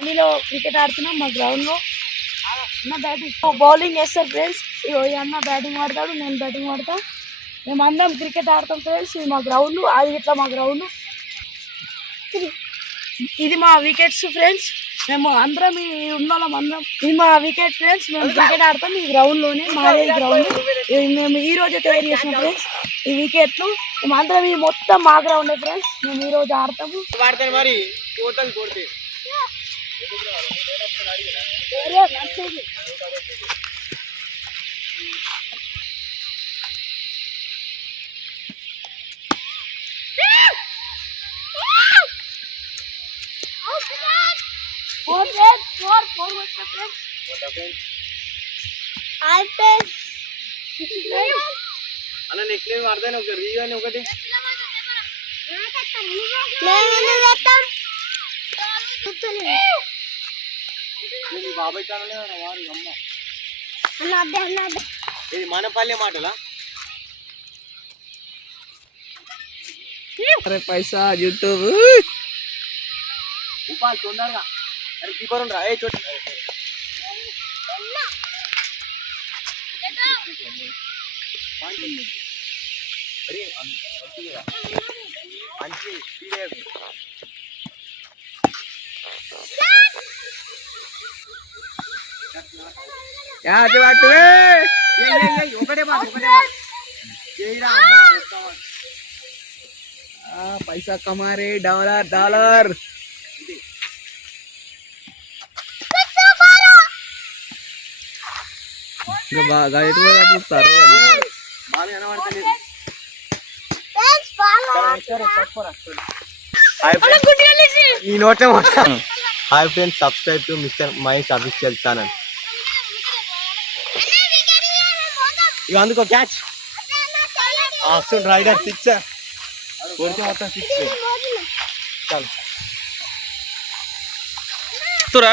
అందులో క్రికెట్ ఆడుతున్నాం మా గ్రౌండ్లో. అన్న బ్యాటింగ్ బౌలింగ్ వేస్తారు ఫ్రెండ్స్. ఈ అన్న బ్యాటింగ్ ఆడతాడు, నేను బ్యాటింగ్ ఆడతా. మేము అందరం క్రికెట్ ఆడతాం ఫ్రెండ్స్. ఇది మా గ్రౌండ్, అది ఇట్లా మా గ్రౌండ్. ఇది మా వికెట్స్ ఫ్రెండ్స్. మేము అందరం ఉన్నోళ్ళం అందరం. ఇది మా వికెట్ ఫ్రెండ్స్. మేము క్రికెట్ ఆడతాం ఈ గ్రౌండ్లోనే, మాదే గ్రౌండ్. మేము ఈ రోజే తయారు చేసినాం ఫ్రెండ్స్ ఈ వికెట్లు. మేము అందరం ఇది మొత్తం మా గ్రౌండే ఫ్రెండ్స్. మేము ఈ రోజు ఆడతాము. అన్న నెక్స్ట్ టైం అర్థం ఒక రియో అని ఒకటి బాబాయ్ ఛానల్ వారు అమ్మ ఇది మనపల్లి మాటలా పైసా యూట్యూబ్ ఉపాల్ తొందరగా. అరే కీపర్ ఉండరా ఏ చోటు మంచి ఒకటే पैसा कमा रहे dollar dollar hi friends, subscribe to mister Mahesh official channel. ఇక అందుకో క్యాచ్ వస్తుంది రైడర్ సిక్స్ కొడితే మొత్తం సిక్స్ చాలు. तुरा